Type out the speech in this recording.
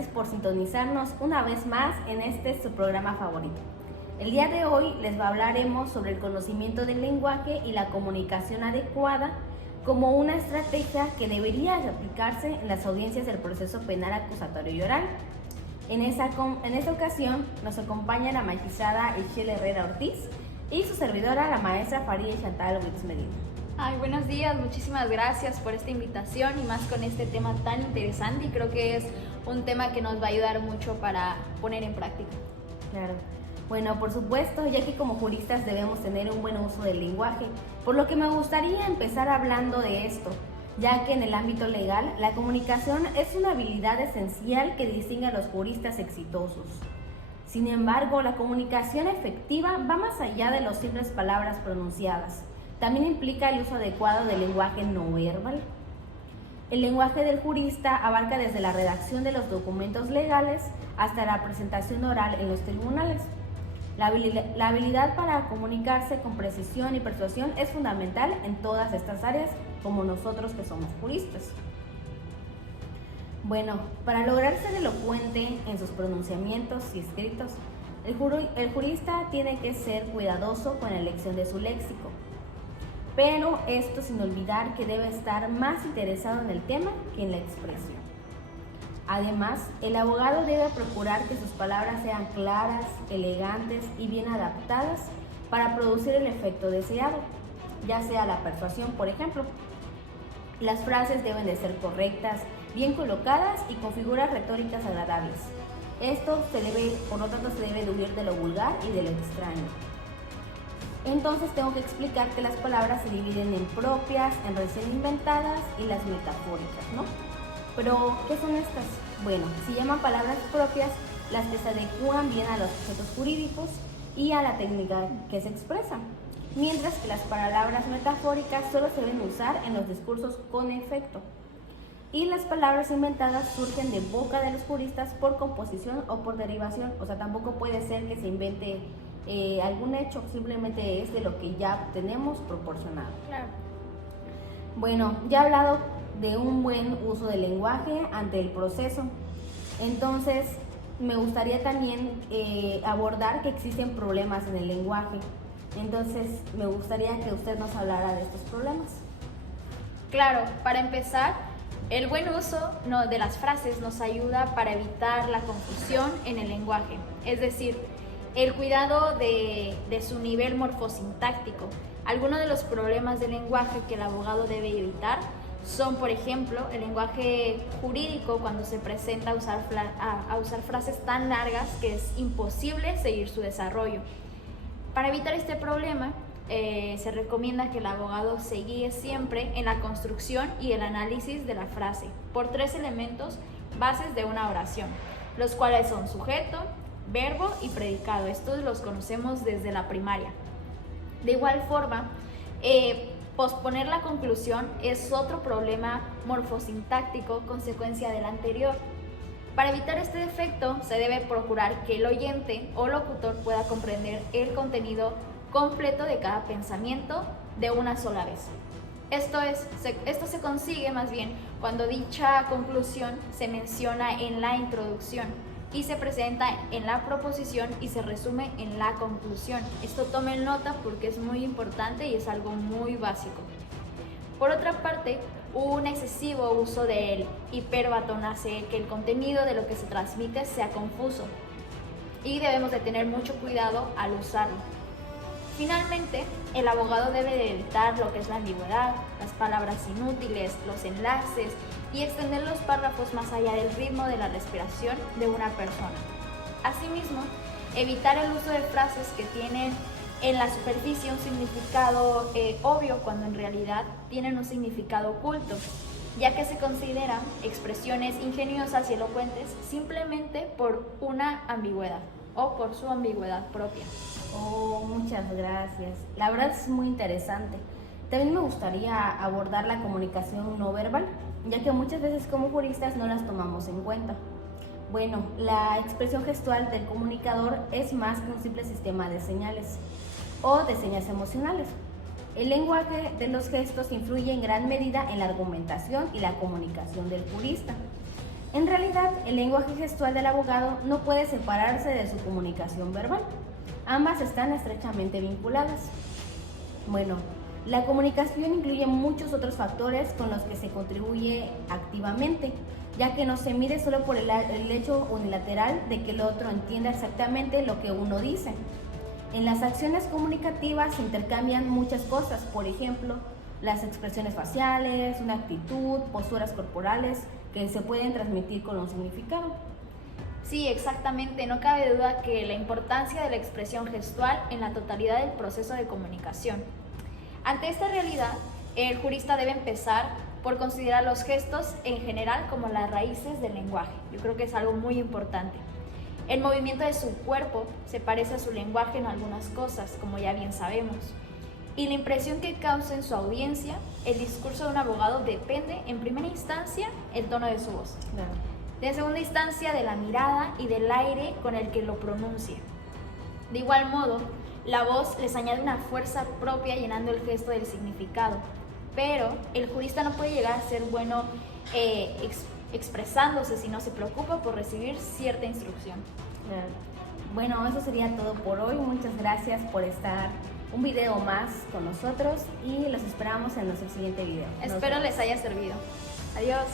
gracias por sintonizarnos una vez más en su programa favorito. El día de hoy hablaremos sobre el conocimiento del lenguaje y la comunicación adecuada como una estrategia que debería aplicarse en las audiencias del proceso penal acusatorio y oral. En esta ocasión nos acompaña la magistrada Ixchel Herrera Ortiz y su servidora, la maestra Farideh Chantal Witz Medina. Buenos días, muchísimas gracias por esta invitación y más con este tema tan interesante, y creo que es un tema que nos va a ayudar mucho para poner en práctica. Claro. Bueno, por supuesto, ya que como juristas debemos tener un buen uso del lenguaje, por lo que me gustaría empezar hablando de esto, ya que en el ámbito legal la comunicación es una habilidad esencial que distingue a los juristas exitosos. Sin embargo, la comunicación efectiva va más allá de las simples palabras pronunciadas. También implica el uso adecuado del lenguaje no verbal. El lenguaje del jurista abarca desde la redacción de los documentos legales hasta la presentación oral en los tribunales. La habilidad para comunicarse con precisión y persuasión es fundamental en todas estas áreas, como nosotros que somos juristas. Bueno, para lograr ser elocuente en sus pronunciamientos y escritos, el jurista tiene que ser cuidadoso con la elección de su léxico. Pero esto sin olvidar que debe estar más interesado en el tema que en la expresión. Además, el abogado debe procurar que sus palabras sean claras, elegantes y bien adaptadas para producir el efecto deseado, ya sea la persuasión, por ejemplo. Las frases deben de ser correctas, bien colocadas y con figuras retóricas agradables. Por lo tanto, se debe de huir de lo vulgar y de lo extraño. Entonces tengo que explicar que las palabras se dividen en propias, en recién inventadas y las metafóricas, ¿no? Pero, ¿qué son estas? Bueno, se llaman palabras propias las que se adecúan bien a los objetos jurídicos y a la técnica que se expresa, mientras que las palabras metafóricas solo se deben usar en los discursos con efecto. Y las palabras inventadas surgen de boca de los juristas por composición o por derivación, o sea, tampoco puede ser que se invente algún hecho, simplemente es de lo que ya tenemos proporcionado. Claro. Bueno, ya he hablado de un buen uso del lenguaje ante el proceso, entonces me gustaría también abordar que existen problemas en el lenguaje. Entonces me gustaría que usted nos hablara de estos problemas. Claro, para empezar, el buen uso de las frases nos ayuda para evitar la confusión en el lenguaje, es decir, el cuidado de su nivel morfosintáctico. Algunos de los problemas del lenguaje que el abogado debe evitar son, por ejemplo, el lenguaje jurídico cuando se presenta a usar frases tan largas que es imposible seguir su desarrollo. Para evitar este problema, se recomienda que el abogado se guíe siempre en la construcción y el análisis de la frase por 3 elementos bases de una oración, los cuales son sujeto, verbo y predicado. Estos los conocemos desde la primaria. De igual forma, posponer la conclusión es otro problema morfosintáctico consecuencia del anterior. Para evitar este defecto, se debe procurar que el oyente o locutor pueda comprender el contenido completo de cada pensamiento de una sola vez. Esto se consigue más bien cuando dicha conclusión se menciona en la introducción y se presenta en la proposición y se resume en la conclusión. Esto tomen nota porque es muy importante y es algo muy básico. Por otra parte, un excesivo uso del hiperbatón hace que el contenido de lo que se transmite sea confuso y debemos de tener mucho cuidado al usarlo. Finalmente, el abogado debe de evitar lo que es la ambigüedad, las palabras inútiles, los enlaces y extender los párrafos más allá del ritmo de la respiración de una persona. Asimismo, evitar el uso de frases que tienen en la superficie un significado obvio cuando en realidad tienen un significado oculto, ya que se consideran expresiones ingeniosas y elocuentes simplemente por una ambigüedad o por su ambigüedad propia. Muchas gracias. La verdad es muy interesante. También me gustaría abordar la comunicación no verbal, ya que muchas veces como juristas no las tomamos en cuenta. Bueno, la expresión gestual del comunicador es más que un simple sistema de señales o de señas emocionales. El lenguaje de los gestos influye en gran medida en la argumentación y la comunicación del jurista. En realidad, el lenguaje gestual del abogado no puede separarse de su comunicación verbal. Ambas están estrechamente vinculadas. Bueno, la comunicación incluye muchos otros factores con los que se contribuye activamente, ya que no se mide solo por el hecho unilateral de que el otro entienda exactamente lo que uno dice. En las acciones comunicativas se intercambian muchas cosas, por ejemplo, las expresiones faciales, una actitud, posturas corporales que se pueden transmitir con un significado. Sí, exactamente. No cabe duda que la importancia de la expresión gestual en la totalidad del proceso de comunicación. Ante esta realidad, el jurista debe empezar por considerar los gestos en general como las raíces del lenguaje. Yo creo que es algo muy importante. El movimiento de su cuerpo se parece a su lenguaje en algunas cosas, como ya bien sabemos. Y la impresión que causa en su audiencia, el discurso de un abogado depende, en primera instancia, el tono de su voz. Claro. De segunda instancia, de la mirada y del aire con el que lo pronuncia. De igual modo, la voz les añade una fuerza propia llenando el gesto del significado. Pero el jurista no puede llegar a ser bueno expresándose si no se preocupa por recibir cierta instrucción. Claro. Bueno, eso sería todo por hoy. Muchas gracias por estar un video más con nosotros y los esperamos en nuestro siguiente video. Espero les haya servido. Adiós.